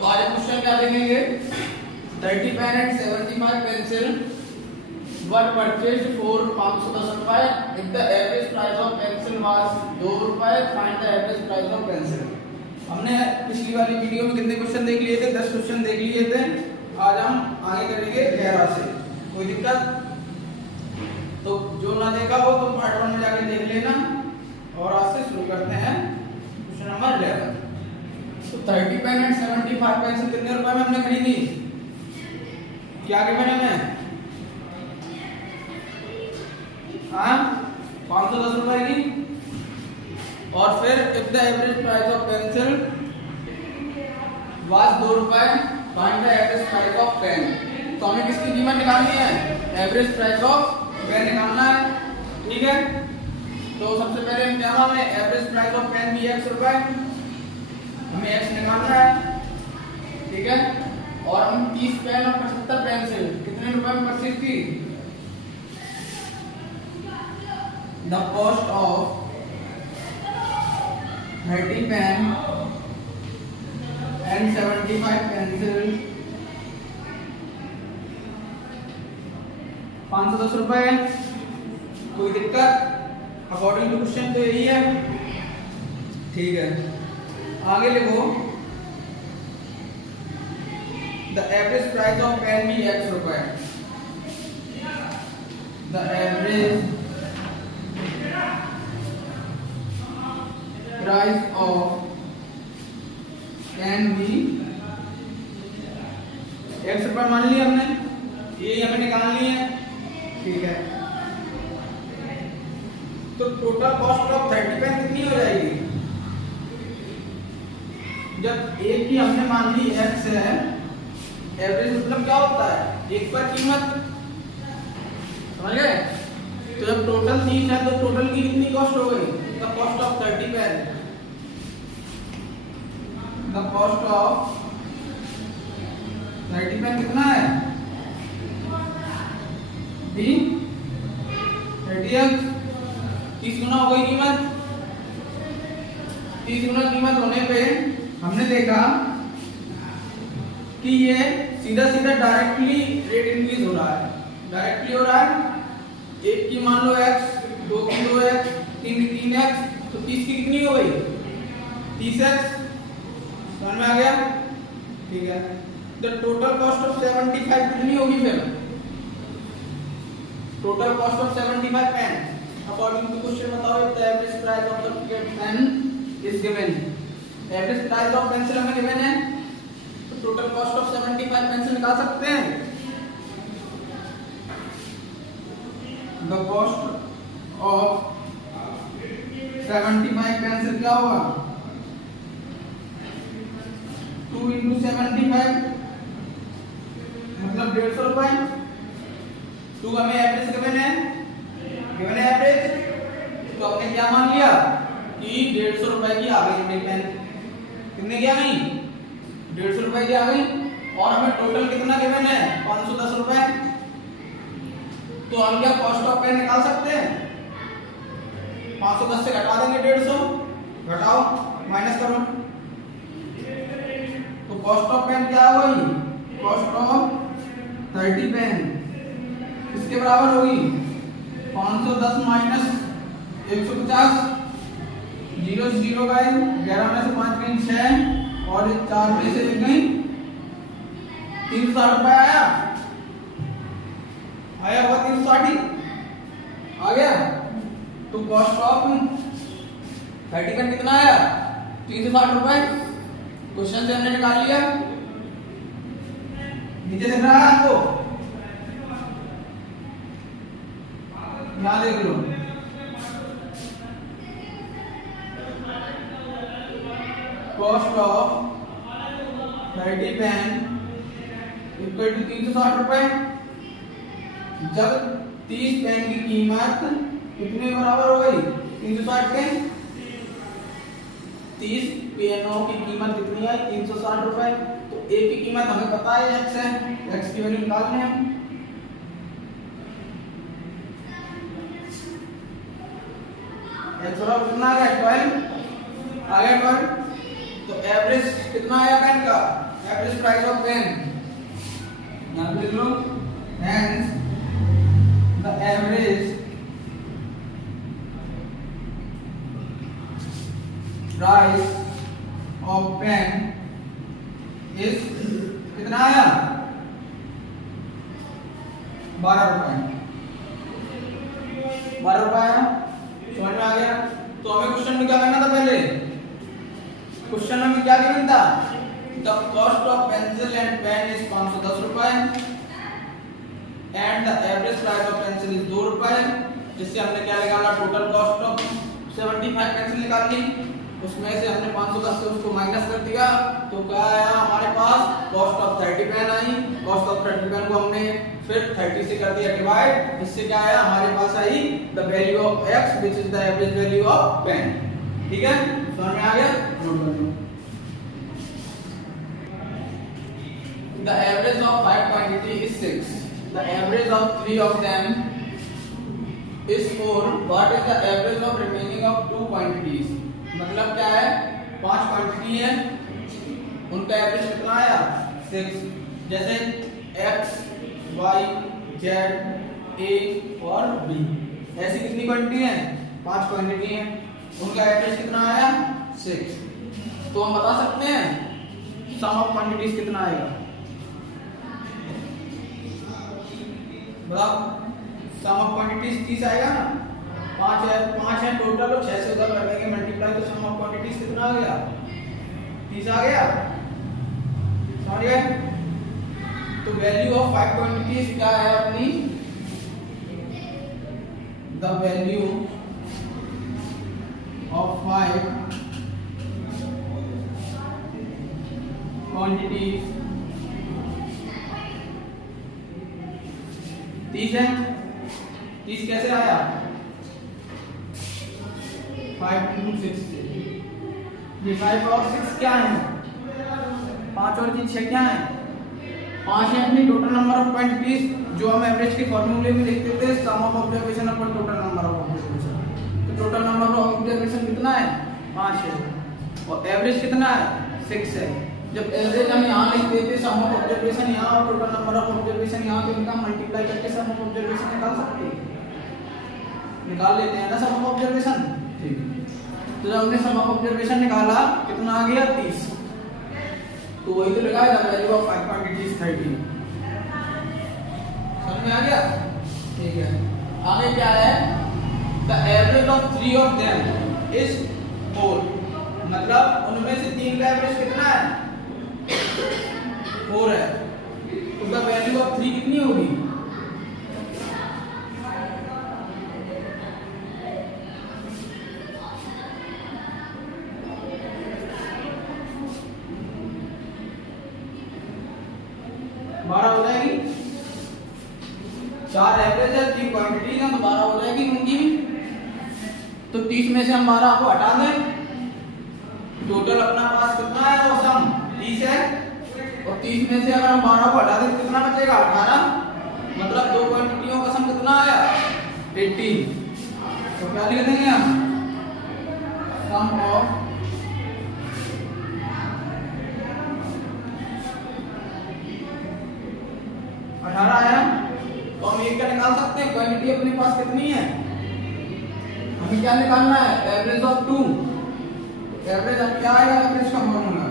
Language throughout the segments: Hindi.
तो आज क्वेश्चन क्या देखेंगे 30 pen and 75 pencil were purchased for 510 रुपए if the average price of pencil was 2 रुपए find the average price of pencil. हमने पिछली वाली वीडियो में कितने क्वेश्चन देख लिए थे? 10 क्वेश्चन देख लिए थे। आज हम आगे करेंगे 11 से। कोई दिक्कत? तो जो ना देखा वो तुम पार्ट 1 में जाके देख लेना और आज से शुरू करते हैं क्वेश्चन नंबर 11। तो 30 पेन एंड 75 पेंसिल कितने रुपए में हमने खरीदी? क्या गिवन है? हाँ 510 रुपए की। और फिर if the average price of pencil was 2 रुपए find the average price of pen. तो हमें किसकी कीमत निकालनी है? एवरेज प्राइस ऑफ पेन निकालना है। ठीक है, तो सबसे पहले हम क्या माने? एवरेज प्राइस ऑफ पेन भी x रुपए, हमें x निकालना है। ठीक है, और हम 30 पेन और 75 पेंसिल कितने रुपए में परचेज की? The cost of 30 pen and 75 pencil 510 रुपए। कोई दिक्कत? अकॉर्डिंग टू क्वेश्चन तो यही है। ठीक है, आगे लिखो the average price of pen भी x रुपए। The average price of pen भी x रुपए मान लिया हमने, ये हमें निकालनी है। ठीक है, तो टोटल कॉस्ट ऑफ 30 पेन कितनी हो जाएगी? जब एक की हमने मान ली x है, एवरेज मतलब क्या होता है? एक पर कीमत, समझ गए? तो जब टोटल 30 है तो टोटल की कितनी कॉस्ट हो गई? The cost of 30 pen, the cost of 30 pen कितना है? 30x 30 गुना हो गई कीमत। 30 गुना कीमत होने पे हमने देखा कि ये सीधा सीधा डायरेक्टली रेट इंक्रीज हो रहा है। डायरेक्टली हो रहा है। एक की मान लो x, दो की 2x, तीन की 3x, तो 30 की कितनी हो गई? 30x। समझ में आ गया? ठीक है, द टोटल कॉस्ट ऑफ 75 कितनी होगी फिर? Total cost of 75 pen according to question बताओ if the average price of the pen is given. Average price of pencil हमें गिवन है, तो टोटल कॉस्ट ऑफ 75 पेंसिल निकाल सकते हैं। द कॉस्ट ऑफ 75 पेंसिल क्या होगा? 2 into 75 मतलब 150 रुपए। 2 हमें एवरेज गिवन है, गिवन है एवरेज, तो हमने क्या मान लिया कि 150 रुपए की आ गई पेन। कितने की आ गई? 150 रुपए की आ गई। और हमें टोटल कितना गिवन है? 510 रुपए। तो हम क्या कॉस्ट ऑफ पेन निकाल सकते हैं? 510 से घटा देंगे 150, घटाओ माइनस करो, तो कॉस्ट ऑफ पेन क्या हो गई? कॉस्ट ऑफ 30 पेन किसके बराबर होगी? 510 माइनस 150, 0 से 0 गए, 11 में से 5 गई 6 और 4 में से 1 गई 360 रुपए आया। आया हुआ 360 आ गया। तो कॉस्ट ऑफ 30 पेन कितना आया? 360 रुपए। क्वेश्चन से हमने निकाल लिया। नीचे दिख रहा है आपको? यहां देख लो, cost of 30 pen equal to 360 रुपए। जब 30 पेन की कीमत कितने बराबर हो गई? 360 के। 30 पेनों की कीमत कितनी आई? 360 रुपए। तो एक की कीमत हमें पता है x है, x की वैल्यू निकालनी है। x बराबर कितना आ गया? 12 आ गया 12। तो एवरेज कितना आया पेन का? एवरेज प्राइस ऑफ पेन, यहाँ पे लिख लो hence the average price of pen is कितना आया 12 रुपए। 12 रुपए आया, समझ में आ गया। तो हमें क्वेश्चन में क्या करना था, पहले क्वेश्चन में क्या गिवन था, the cost of pencil and pen is 510 रुपए and the average price of pencil is 2 रुपए। जिससे हमने क्या निकाला, टोटल कॉस्ट ऑफ 75 पेंसिल निकाल ली, उसमें से हमने 510 से उसको माइनस कर दिया, तो क्या आया हमारे पास, कॉस्ट ऑफ 30 पेन आई। कॉस्ट ऑफ 30 पेन को हमने फिर 30 से कर दिया डिवाइड, इससे क्या आया हमारे पास आई the value of x which is the average value of pen. ठीक है, समझ में आ गया, नोट कर लो। The average of 5 quantity is 6, the average of 3 of them is 4, what is the average of remaining of 2 quantities. मतलब क्या है, 5 क्वांटिटी है, उनका एवरेज कितना आया 6। जैसे x, y, z, a और b, ऐसी कितनी क्वांटिटी है, 5 क्वांटिटी है, उनका एवरेज कितना आया 6। तो हम बता सकते हैं सम ऑफ क्वांटिटीज कितना आएगा, बताओ। सम ऑफ क्वांटिटीज 30 आएगा ना, 5 है टोटल, और 6 से उधर कर देंगे मल्टीप्लाई, तो सम ऑफ क्वांटिटीज कितना आ गया 30 आ गया, समझ गए। तो वैल्यू ऑफ 5 क्वांटिटीज क्या है अपनी, द वैल्यू ऑफ 5 क्वांटिटीज 30 है। 30 कैसे आया, 5 into 6 से, ये 5 और 6 क्या है, 5 और 6 क्या है, 5 है अपनी टोटल नंबर ऑफ क्वांटिटीज, जो हम एवरेज के फॉर्मूले में लिखते थे, sum of observation upon total number of observation. तो टोटल नंबर ऑफ ऑब्जर्वेशन कितना है 5 है, और एवरेज कितना है 6 है। जब एवरेज हम यहाँ लिखते थे, सम ऑफ ऑब्जर्वेशन यहाँ और टोटल नंबर ऑफ ऑब्जर्वेशन यहाँ, तो इनका मल्टीप्लाई करके सम ऑफ ऑब्जर्वेशन निकाल सकते हैं, निकाल लेते हैं ना सम ऑफ ऑब्जर्वेशन। ठीक है, तो जब हमने सम ऑफ ऑब्जर्वेशन निकाला कितना आ गया 30, तो वही तो लगाया था वैल्यू ऑफ 5 क्वांटिटीज 30। समझ में आ गया, ठीक है। आगे क्या है, the average of 3 of them is 4, मतलब उनमें से 3 का एवरेज कितना है 4 है, तो द वैल्यू ऑफ 3 कितनी होगी, हो जाएगी। 4 एवरेज है, 3 क्वांटिटी है, तो 12 हो जाएगी उनकी। तो 30 में से हम 12 को हटा दें, टोटल अपना पास कितना है, वो सम 30 है, और 30 में से अगर हम 12 को हटा दें तो कितना बचेगा 18, मतलब 2 क्वांटिटियों का सम कितना आया 18। तो क्या लिख देंगे हम, सम ऑफ 18 आया। तो हम एक का निकाल सकते हैं, क्वांटिटी अपने पास कितनी है, हमें क्या निकालना है, एवरेज ऑफ 2। एवरेज अब क्या आएगा, एवरेज का formula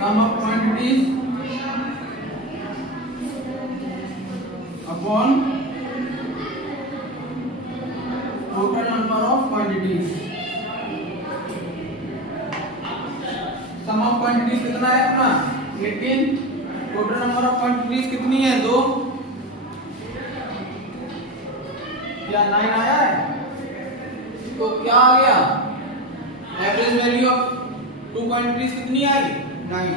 sum of quantities upon total number of quantities. Sum of quantities कितना है अपना 18, टोटल नंबर ऑफ क्वांटिटीज कितनी है 2, क्या 9 आया है। तो क्या आ गया, एवरेज वैल्यू ऑफ 2 क्वांटिटीज कितनी आई 9,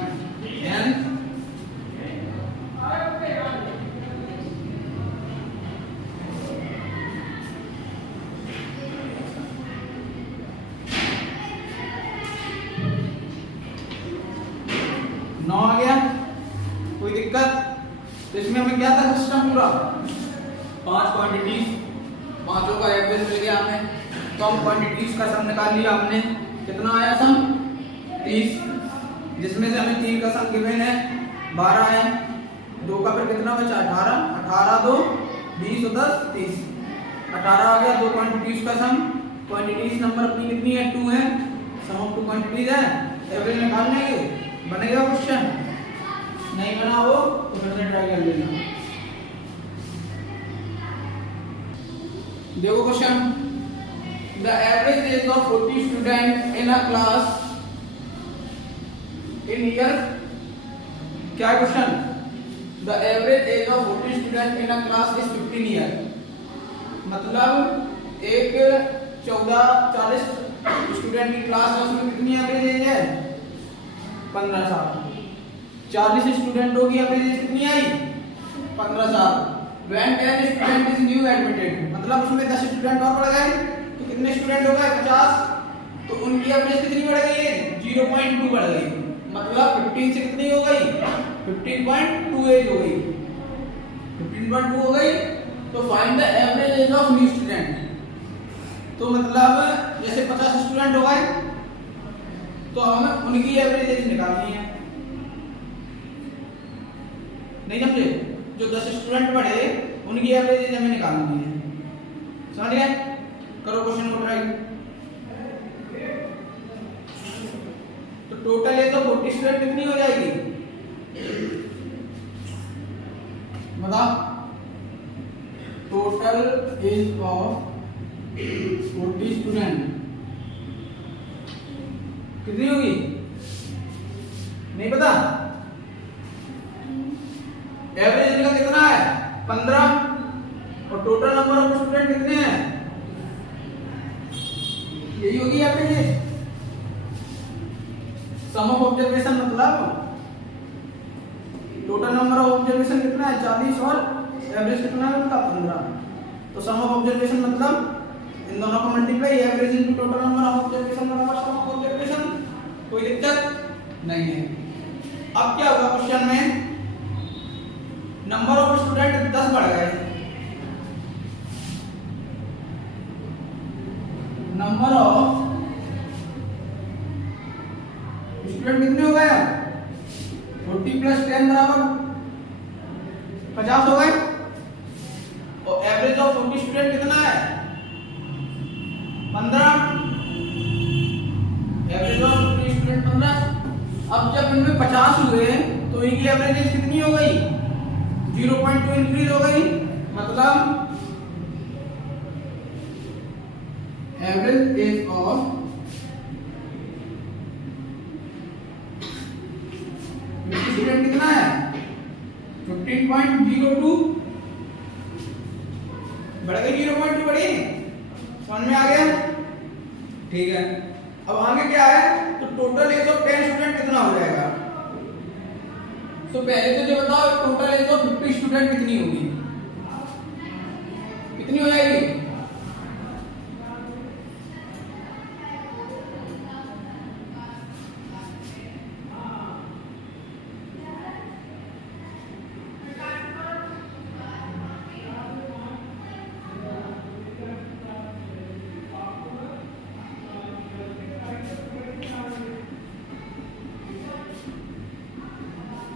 एंड आ गया, कोई दिक्कत। तो इसमें हमें क्या था सिस्टम पूरा, 5 क्वांटिटीज, 5 का एवरेज मिल गया हमें। तो हम क्वांटिटीज का सम निकाल लिया हमने। कितना आया सम 30, जिसमें से हमें 3 का सम गिवन है 12 है, 2 का फिर कितना बचा 18, 18 2 20 और 10 30, 18 आ गया। 2 क्वांटिटीज का सम, क्वांटिटीज नंबर अपनी कितनी है 2 है, सम ऑफ 2 क्वांटिटीज है, एवरेज निकालने के बनेगा क्वेश्चन, नहीं बना वो तो फिर से ट्राई कर लेना। देखो question, the average age of 40 student in a class in year, क्या है question, the average age of 40 student in a class is 15 year, मतलब एक 14-40 स्टूडेंट की क्लास है, उसमें कितनी एवरेज एज है 15 साल। 40 स्टूडेंट होगी, एवरेज एज कितनी आई 15 साल। When 10 student is new admitted, मतलब उसमें 10 स्टूडेंट और बढ़ गए तो कितने स्टूडेंट हो गए 50, तो उनकी एवरेज कितनी बढ़ गई है 0.2 बढ़ गई, मतलब 15 से कितनी हो गई 15.28 हो गई, 15.2 हो गई। तो find the average age of new student, तो मतलब जैसे 50 स्टूडेंट हो गए तो हमें उनकी एवरेज एज निकालनी है, नहीं समझे, जो 10 स्टूडेंट पढ़े उनकी एवरेज एज हमें निकालनी है, समझ गए। करो क्वेश्चन को ट्राई। तो टोटल एज ऑफ 40 स्टूडेंट कितनी हो जाएगी बताओ, टोटल एज ऑफ 40 स्टूडेंट कितनी होगी, नहीं पता, एवरेज इनका कितना है 15 और टोटल नंबर ऑफ स्टूडेंट कितने हैं, यही होगी एवरेज। सम ऑफ ऑब्जर्वेशन मतलब टोटल नंबर ऑफ ऑब्जर्वेशन कितना है 40 और एवरेज कितना है उनका 15, तो सम ऑफ ऑब्जर्वेशन मतलब इन दोनों को multiply, average into total number of observation बराबर सम ऑफ ऑब्जर्वेशन, कोई दिक्कत नहीं है। अब क्या होगा क्वेश्चन में, नंबर ऑफ स्टूडेंट 10 बढ़ गए, नंबर ऑफ स्टूडेंट कितने हो गए 40 प्लस 10 बराबर 50 हो गए, और एवरेज ऑफ 40 स्टूडेंट कितना है 15, एवरेज ऑफ 40 स्टूडेंट 15। अब जब इनमें 50 हुए तो इनकी एवरेज कितनी हो गई 0.2 इंक्रीज हो गई, मतलब एवरेज एज ऑफ स्टूडेंट कितना है 15.02, बढ़ गई 0.2 बढ़ी, समझ में आ गया, ठीक है। अब आगे क्या है, तो टोटल एज ऑफ 10 स्टूडेंट कितना हो जाएगा, तो पहले तो जो बताओ टोटल एज ऑफ 50 स्टूडेंट कितनी होगी, कितनी हो जाएगी,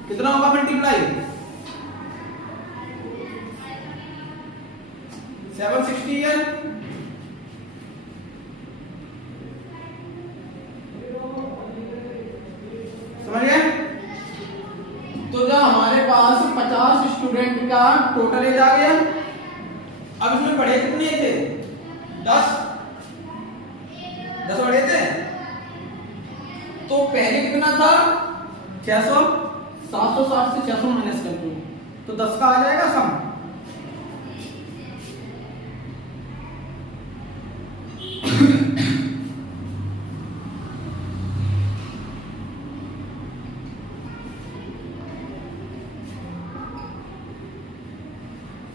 कितना होगा मल्टीप्लाई 760 ईयर, समझ गए। तो जब हमारे पास 50 स्टूडेंट का टोटल एज आ गया, अब इसमें पढ़े कितने थे 10 पढ़े थे, तो पहले कितना था 600, 760 से 600 माइनस कर दो तो 10 का आ जाएगा सम,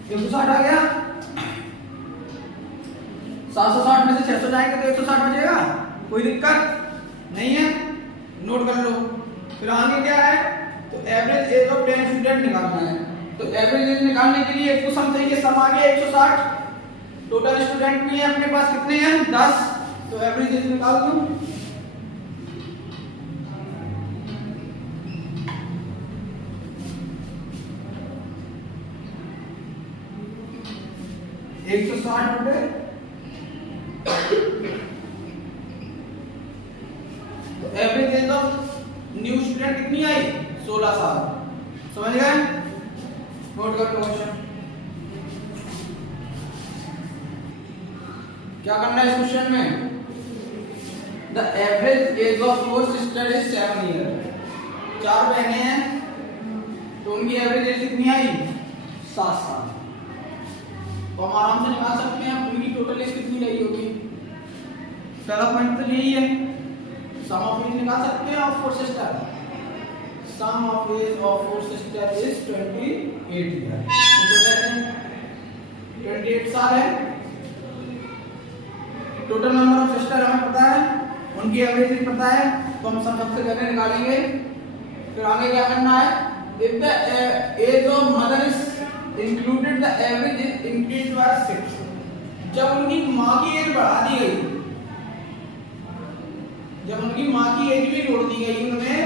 एक 160 आ गया, 760 में से 600 जाएंगे तो 160 बचेगा, कोई दिक्कत नहीं है, नोट कर लो। फिर आगे क्या है, तो एवरेज एज ऑफ 10 स्टूडेंट निकालना है, तो एवरेज एज निकालने के लिए एक तो सम चाहिए, सम आ गया 160 टोटल स्टूडेंट भी है अपने पास कितने हैं 10, तो एवरेज एज निकाल दो। एक सौ 60 बटे average age of new student कितनी आई 16 साल। समझ गए? नोट कर लो क्वेश्चन। क्या करना है इस क्वेश्चन में? The average age of four sister is 7 year. 4 बहनें हैं तो उनकी एवरेज एज कितनी आई 7 साल। तो हम आराम से निकाल सकते हैं उनकी टोटल एज कितनी रही होगी। पहला पॉइंट तो यही है, सम ऑफ एज निकाल सकते हैं of four sister. Sum of age of four sister is 28 year. तो कहते हैं 28 साल है। टोटल नंबर ऑफ सिस्टर हमें पता है, उनकी एवरेज भी पता है, तो हम सबसे पहले निकालेंगे। फिर आगे क्या करना है? If the age of mother is included the average is increased by 6। जब उनकी मां की एज बढ़ा दी गई, जब उनकी मां की एज भी जोड़ दी गई उनमें,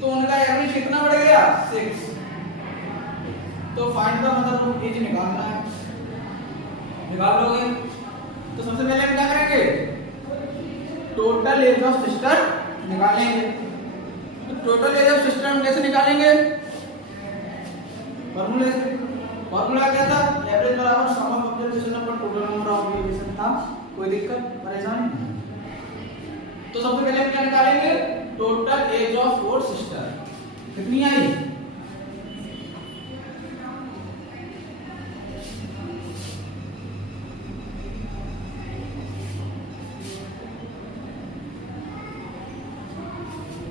तो उनका एवरेज कितना बढ़ गया 6। तो फाइंड द मदर एज निकालना है। निकाल लोगे तो सबसे पहले हम क्या करेंगे? टोटल एज ऑफ सिस्टर निकालेंगे। तो टोटल एज ऑफ सिस्टर हम कैसे निकालेंगे? फॉर्मूला से। फॉर्मूला क्या था? एवरेज बराबर sum of observation number total number of observation था। कोई दिक्कत परेशानी? तो सबसे पहले हम क्या निकालेंगे? Total age of four sister कितनी आई?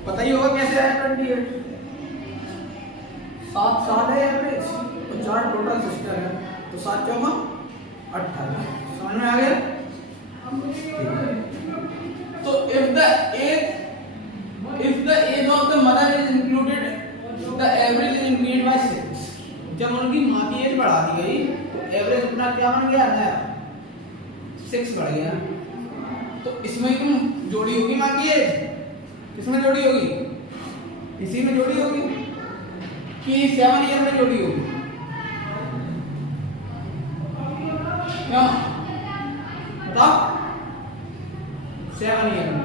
पता ही होगा कैसे आया 28। 7 साल है एवरेज और 4 टोटल सिस्टर है, तो 7 चौमा 28। समझ में आ गया? तो if the age of the mother is included the average is increased by 6। जब उनकी मां की एज बढ़ा दी गई तो एवरेज अपना क्या बन गया नया 6 बढ़ गया। तो इसमें तुम जोड़ी होगी मां की एज, किसमें जोड़ी होगी? इसी में जोड़ी होगी कि 7 ईयर में जोड़ी होगी? क्यों बताओ? 7 ईयर में,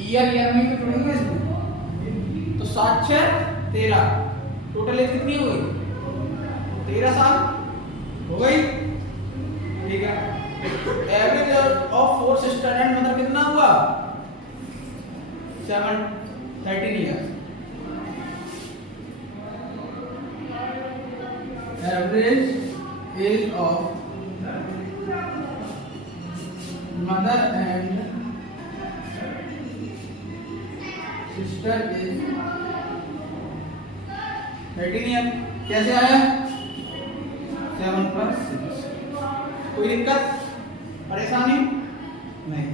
ईयर में तो जोड़ेंगे इसमें। तो 7 6 13, टोटल एज कितनी हो गई 13 साल हो गई। ठीक है। Average of four sister and mother कितना हुआ 13 years. Average age of mother and sister is 13 years. कैसे आया? 7 + 6। कोई दिक्कत परेशानी नहीं?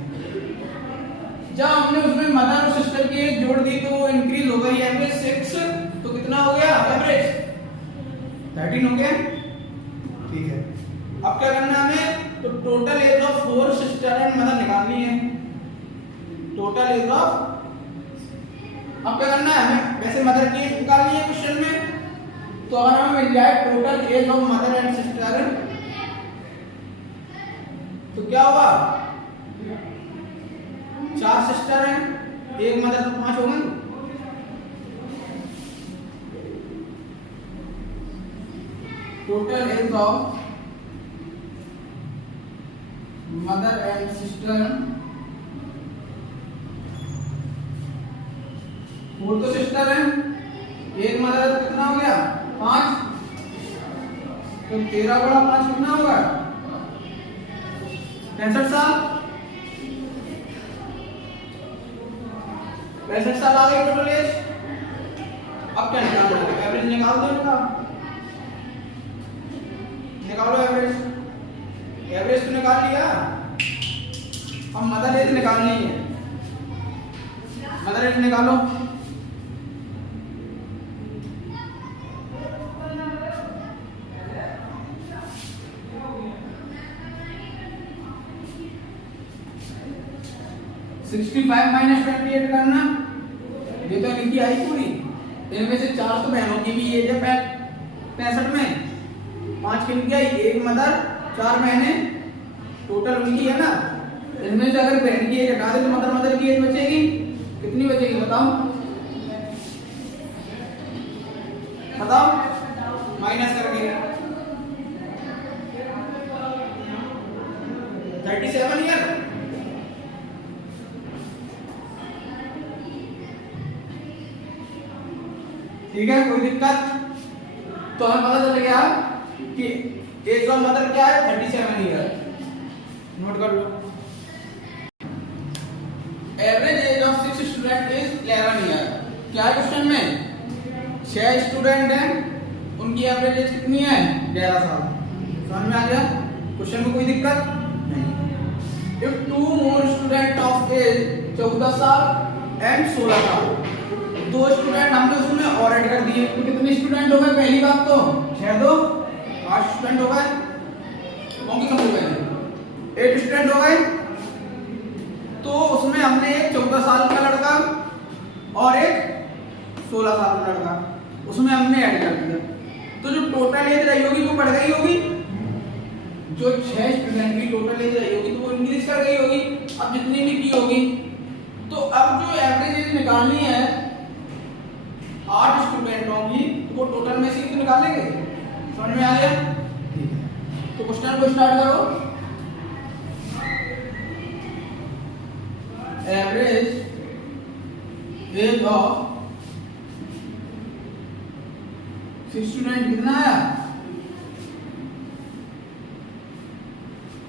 जब हमने उसमें मदर और सिस्टर की एज जोड़ दी तो वो इंक्रीज हो गई एवरेज 6, तो कितना हो गया एवरेज 13 हो गया। ठीक है। अब क्या करना है हमें? तो total age of four sister and mother निकालनी है। टोटल एज ऑफ, अब क्या करना है हमें? वैसे मदर की एज निकालनी है क्वेश्चन में, तो अगर हमें मिल जाए total age of mother and sister, तो क्या होगा? 4 सिस्टर हैं, एक मदर, तो 5 हो गए। Total age of mother and sister 4 तो सिस्टर हैं, एक मदर, तो कितना हो गया 5। तो 13 बड़ा 5 कितना होगा 65 साल। 65 साल आ गई टोटल एज। अब क्या निकालो? एवरेज निकाल दो इनका। निकालो एवरेज। एवरेज तो निकाल लिया, अब मदर एज निकालनी है। मदर एज निकालो। 65 माइनस 28 करना, ये तो इनकी आई पूरी। इनमें से 4 तो बहनों की भी एज है 65 में, 5 किनकी आई, एक मदर 4 बहनें टोटल उनकी है ना। इनमें से अगर बहन की एज हटा दे तो मदर की एज बचेगी, कितनी बचेगी बताओ बताओ, माइनस करके 37 ईयर। ठीक है, कोई दिक्कत? तो हमें पता चल गया कि एज ऑफ मदर क्या है, 37 ईयर। नोट कर लो। Average age of 6 student is 11 year. क्या क्वेश्चन में 6 स्टूडेंट हैं, उनकी एवरेज एज कितनी है, 11 साल। समझ में आ गया? क्वेश्चन में कोई दिक्कत नहीं। If 2 more student of age 14 साल एंड 16 साल, 2 स्टूडेंट हमने उसमें और ऐड कर दिए, तो कितने स्टूडेंट हो गए? पहली बात तो 6 2 8 स्टूडेंट हो गए। कौन की समझ गए? 8 स्टूडेंट हो गए। तो उसमें हमने एक 14 साल का लड़का और एक 16 साल का लड़का उसमें हमने ऐड कर दिया, तो जो टोटल एज रही होगी वो बढ़ गई होगी। जो 6 स्टूडेंट की टोटल एज रही होगी तो वो इंक्रीज कर गई होगी, अब जितनी भी की होगी। तो अब जो एवरेज एज निकालनी है 8 स्टूडेंटों की, तो वो टोटल में से कितनी निकालेंगे? समझ में आ गया? तो क्वेश्चन को स्टार्ट करो। एवरेज एज ऑफ 6 स्टूडेंट कितना आया?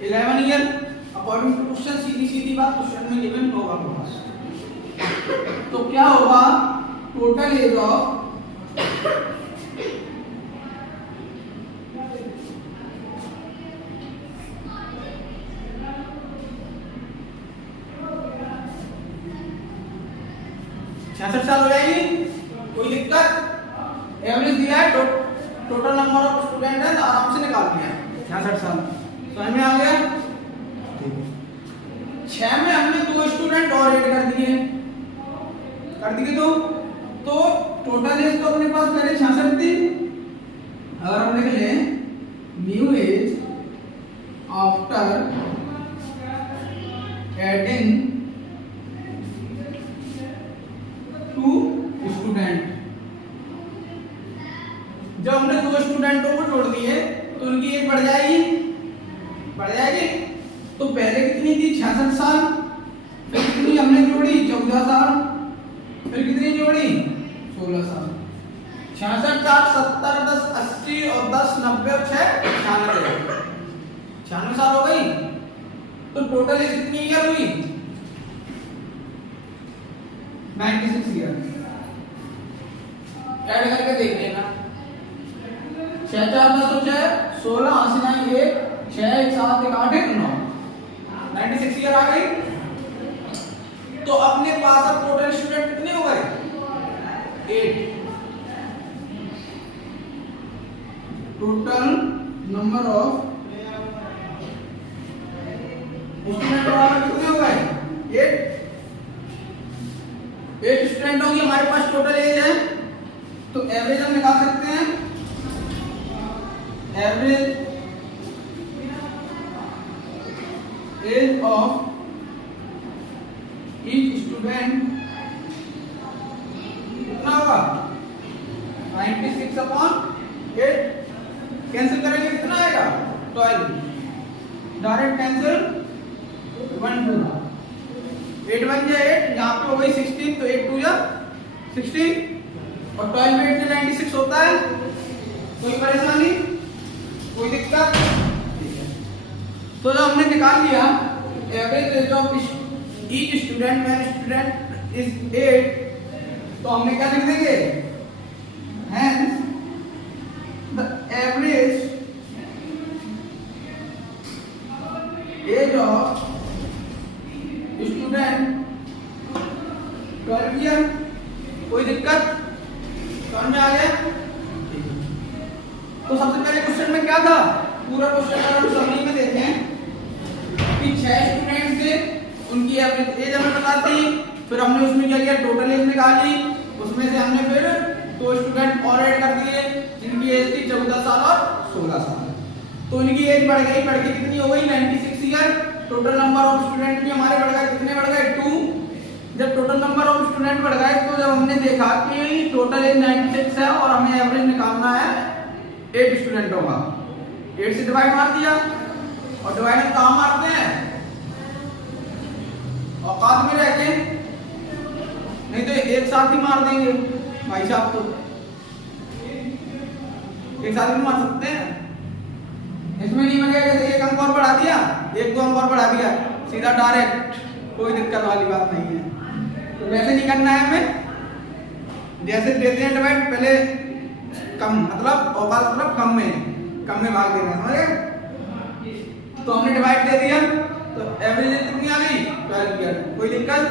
11 ईयर। अकॉर्डिंग टू क्वेश्चन, सीधी सीधी बात क्वेश्चन में गिवन होगा पास। तो क्या होगा? टोटल एज ऑफ 66 साल हो जाएगी, कोई दिक्कत? एवरेज दिया है, टोटल नंबर ऑफ स्टूडेंट है, आराम से निकाल दिया 66 साल। समझ में आ गया? 6 में हमने 2 स्टूडेंट और ऐड कर दिए, तो टोटल एज तो अपने पास पहले 66 थी। अगर हम लिख लें new age after adding 2 student, जब हमने 2 स्टूडेंटों को जोड़ दिए तो उनकी एज बढ़ जाएगी। तो पहले कितनी थी? 66 साल। फिर कितनी हमने जोड़ी? 14 साल। फिर कितनी जोड़ी? 16 साल। 66 4 70 10 80 और 10 90 और 6 96 साल हो गई। तो टोटल एज कितनी ईयर हुई? 96 ईयर। ऐड करके देख लेना। 6 4 10 और 6 16 89 1 6 1 7 1 8 1 9 96 ईयर आ गई। तो अपने पास अब टोटल स्टूडेंट कितने हो गए? 8। टोटल नंबर ऑफ स्टूडेंट कितने हो गए? 8 स्टूडेंटों की हमारे पास टोटल एज है, तो एवरेज हम निकाल सकते हैं। Average age of each student कितना होगा? 96 अपॉन 8। कैंसिल करेंगे कितना आएगा? 12। डायरेक्ट कैंसिल 1 2 8 1 जा 8, यहाँ पे हो गई 16, तो 8 2 जा 16 और 12 8 से 96 होता है। कोई परेशानी, कोई दिक्कत? तो जब हमने निकाल लिया average age of each student when student is 8, तो हमने क्या लिख देंगे? Hence the average age of student 12 year. कोई दिक्कत? समझ में आ गया? तो सबसे पहले क्वेश्चन में क्या था? पूरा क्वेश्चन अगर हम समरी में देखें कि 6 स्टूडेंट थे, उनकी उनकी एवरेज एज हमें पता थी, फिर हमने उसमें क्या किया, टोटल एज निकाली, उसमें से हमने फिर 2 स्टूडेंट और ऐड कर दिए जिनकी एज थी 14 साल और 16 साल। तो इनकी एज बढ़ के कितनी हो गई, 96 year. Total number of student भी हमारे बढ़ गए, कितने बढ़ गए, 2। जब टोटल नंबर ऑफ स्टूडेंट बढ़ गए तो जब हमने देखा कि टोटल एज 96 है और हमें एवरेज निकालना है 8 स्टूडेंटों का, 8 से डिवाइड मार दिया। और डिवाइड कहाँ मारते हैं, औकात में रह के, नहीं तो एक साथ ही मार देंगे भाई साहब, तो एक साथ भी मार सकते हैं। इसमें नहीं बनेगा जैसे एक अंक और बढ़ा दिया, 1-2 अंक और बढ़ा दिया, सीधा डायरेक्ट, कोई दिक्कत वाली बात नहीं है। तो वैसे नहीं करना है हमें, जैसे देते हैं डिवाइड, पहले कम मतलब औकात मतलब कम में भाग देना, समझे। तो हमने डिवाइड दे दिया, तो एवरेज कितनी आ गई, 12 ईयर। कोई दिक्कत,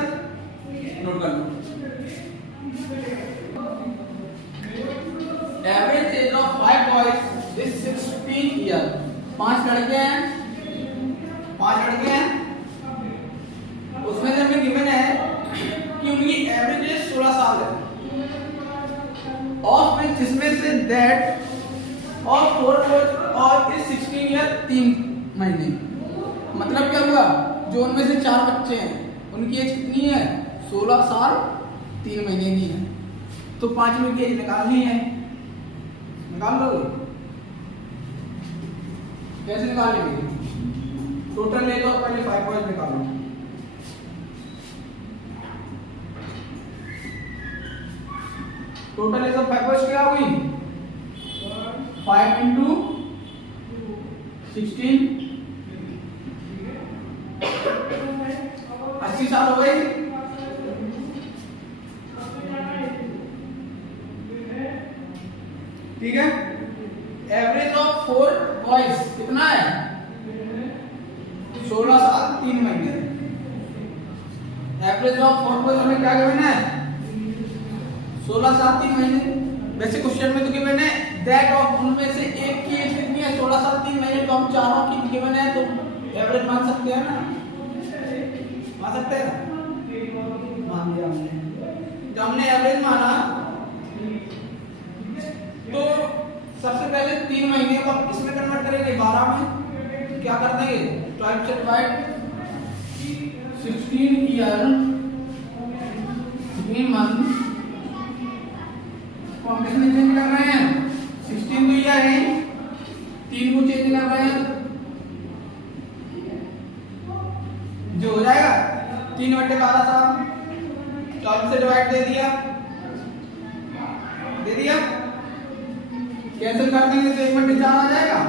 नोट कर लो। Average age of 5 boys is 16 year. 5 लड़के हैं, उसमें से हमें गिवन है कि उनकी एवरेज एज 16 साल है, ऑफ विच जिसमें से दैट ऑफ 4 बॉयज और इज 16 ईयर 3 महीने। मतलब क्या हुआ, जो उनमें से 4 बच्चे हैं उनकी एज कितनी है, 16 साल 3 महीने की है। तो 5 में की एज निकालनी है, निकाल लो। कैसे निकालेंगे, टोटल ले लो, पहले 5 बॉयज निकालो। टोटल एज ऑफ 5 बॉयज क्या हुई, 5 into 16, 80 साल हो गई। ठीक है। एवरेज ऑफ 4 बॉयज कितना है, 16 साल 3 महीने। एवरेज ऑफ 4 बॉयज हमें क्या गिवन है, 16 साल 3 महीने। वैसे क्वेश्चन में तो गिवन है दैट ऑफ, उनमें से एक की एज कितनी है, 16 साल 3 महीने। तो हम चारों की गिवन है तो एवरेज मान सकते हैं ना, मान सकते हैं, मान लिया हमने। जब हमने एवरेज माना तो सबसे पहले 3 महीने को इसमें कन्वर्ट करेंगे 12 में, क्या कर देंगे, 12 से डिवाइड, 16 ईयर 3 मंथ को हम किसमें चेंज कर रहे हैं, 16 तो ईयर है, 3 को चेंज कर रहे हैं, जो हो जाएगा 3/12 साल। 12 से डिवाइड दे दिया, कैंसिल कर देंगे तो 1/4 आ जाएगा।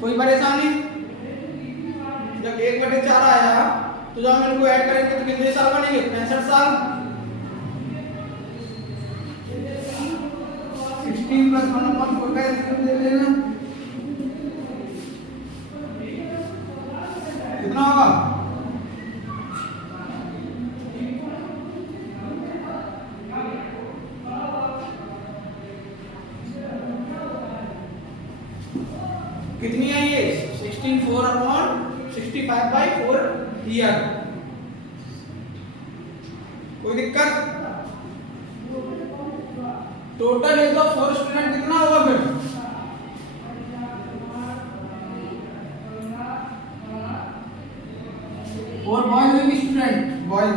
कोई परेशानी, जब 1/4 आया तो जब हम इनको ऐड करेंगे तो कितने साल बनेंगे, 65 साल। 16 + 1/4 का एलसीएम ले लेना, कितना होगा, कितनी है ये, 65/4 ईयर। कोई दिक्कत, टोटल एज ऑफ 4 स्टूडेंट कितना होगा फिर, और boys and student, boys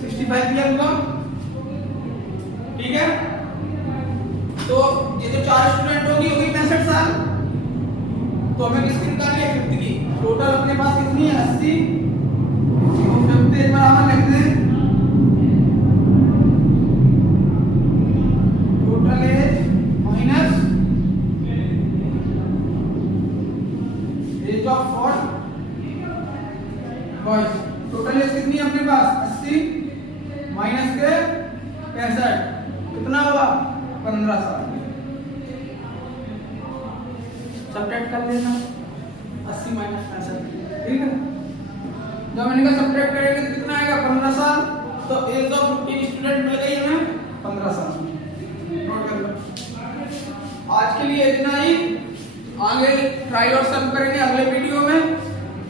65 year होगा। ठीक है, तो ये जो 4 स्टूडेंट होगी 65 साल। तो हमें किसकी निकालनी है, 5th की। टोटल अपने पास कितनी है, 80। तो 5th एक बार हम लिखते हैं, total age minus age of 4 boys. Total age कितनी है अपने पास, 80 माइनस के 65, कितना होगा, 15 साल। सब्ट्रैक्ट कर लेना, 80 माइनस 65। ठीक है, जब हम इनका सब्ट्रैक्ट करेंगे तो कितना आएगा, 15 साल। तो एज ऑफ 15 स्टूडेंट मिल गई हमें 15 साल। नोट कर लो। आज के लिए इतना ही, आगे ट्राई और सम करेंगे अगले वीडियो में।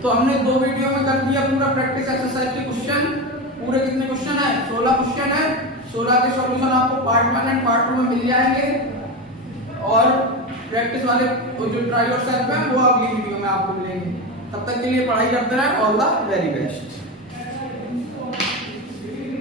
तो हमने 2 वीडियो में कर दिया पूरा प्रैक्टिस एक्सरसाइज के क्वेश्चन। पूरे कितने क्वेश्चन है? 16 क्वेश्चन है। 16 के सॉल्यूशन आपको पार्ट 1 एंड पार्ट 2 में मिल जाएंगे, और प्रैक्टिस वाले जो ट्राई और सम है वो अगली वीडियो में आपको मिलेंगे। तब तक के लिए पढ़ाई करते रहें। All the very best.